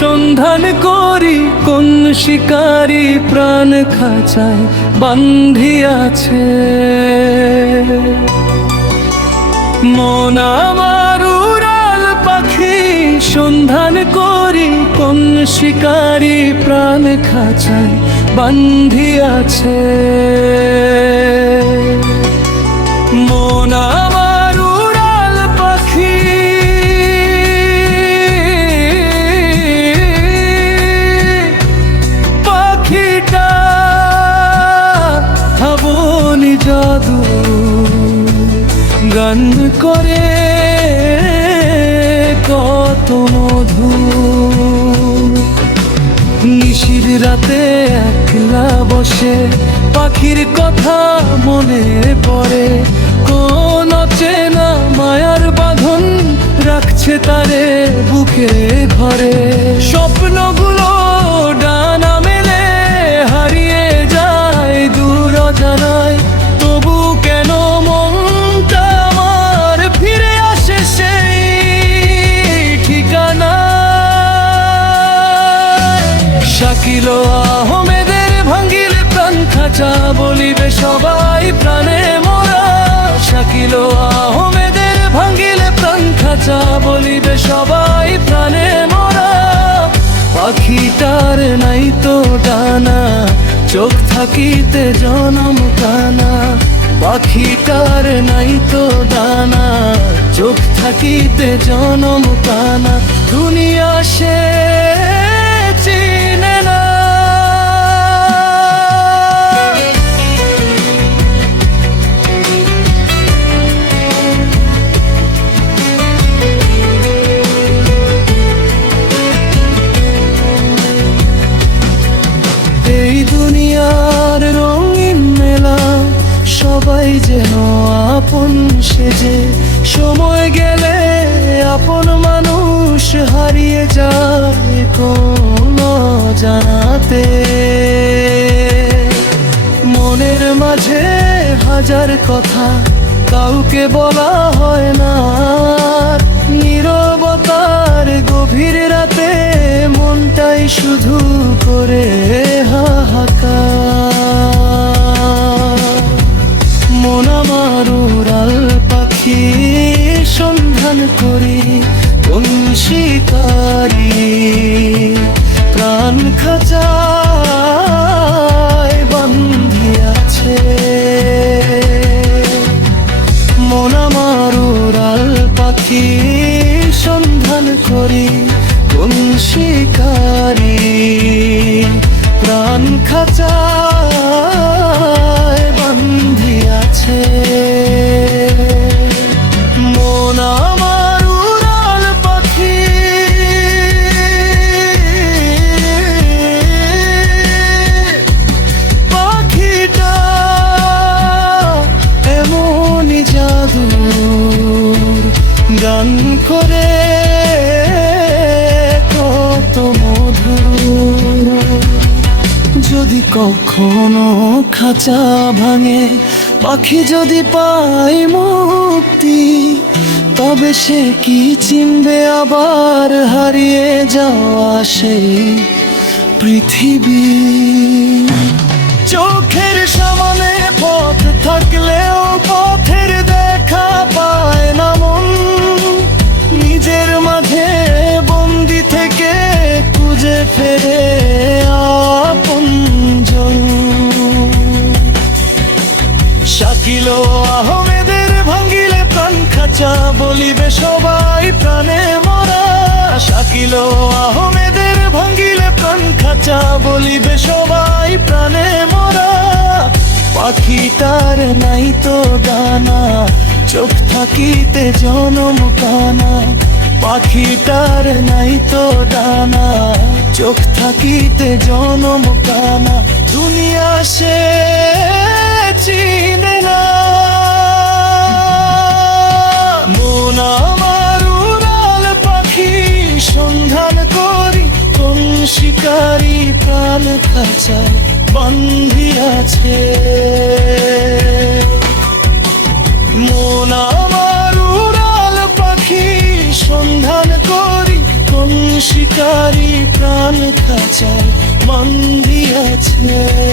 সন্ধান করি কোন শিকারী প্রাণ খাঁচায় বান্ধিয়াছে। মন আমার উড়াল পাখি, সন্ধান করি কোন শিকারী প্রাণ খাঁচায় বান্ধিয়াছে। মন আমার উড়াল পাখি, পাখিটা ভাবনি জাদু গান করে কত মধু। নিশির রাতে একলা বসে পাখির কথা মনে পড়ে, কোন অচেনা মায়ার বাঁধন রাখছে তারে বুকে ঘরে। স্বপ্নগুলো ডানা মেলে হারিয়ে যায় দূর অজানায়, তবু কেন মনটা আমার ফিরে আসে সেই ঠিকানা। শাকিল আহমেদের ভাঙ্গিলে প্রাণ খাঁচা বলিবে সবাই প্রাণে মোরা। শাকিল আহমেদের ভাঙ্গিলে প্রাণ খাঁচা বলিবে সবাই প্রাণে মোরা। পাখিটার নাই তো ডানা, চোখ থাকিতে জনম কানা। পাখিটার নাই তো ডানা, চোখ থাকিতে জনম কানা। দুনিয়া সে চিনে না। এই দুনিয়ার রঙিন মেলা সবাই যেন আপন সেজে, সময় গেলে আপন মানুষ হারিয়ে যায় কোন জানাতে। মনের মাঝে হাজার কথা কাউকে বলা হয় না, নীরবতার গভীর রাতে মনটাই শুধু করে হাহাকার। মন আমার উড়াল পাখি, সন্ধান করি কোন শিকারী প্রাণ খাঁচায় বান্ধিয়াছে। মন আমার উড়াল পাখি, সন্ধান করি কোন শিকারী প্রাণ খাঁচায় বান্ধিয়াছে। মন আমার উড়াল পাখি, পাখিটা এমনই জাদুর গান করে কত মধুর। যদি কখনো খাঁচা ভাঙে, পাখি যদি পায় মুক্তি, তবে সে কি চিনবে আবার হারিয়ে যাওয়া সেই পৃথিবী। চোখের সামনে পথ থাকলেও পথের দেখা পায় না মন, নিজের মাঝে বন্দি থেকে খুঁজে ফেরে আপনজন। শাকিল আহমেদের ভাঙ্গিলে প্রাণ খাঁচা বলিবে সবাই প্রাণে মোরা। শাকিল আহমেদের ভাঙ্গিলে প্রাণ খাঁচা বলিবে সবাই প্রাণে মোরা। পাখিটার নাই তো ডানা, চোখ থাকিতে জনম কানা। পাখিটার নাই তো ডানা, চোখ থাকিতে জনম কানা। দুনিয়া সে চিনে না। মন আমার উড়াল পাখি, সন্ধান করি কোন শিকারী প্রাণ খাঁচায় বান্ধিয়াছে। মন আমার উড়াল পাখি, সন্ধান করি কোন শিকারী প্রাণ খাঁচায় বন্দি আছে।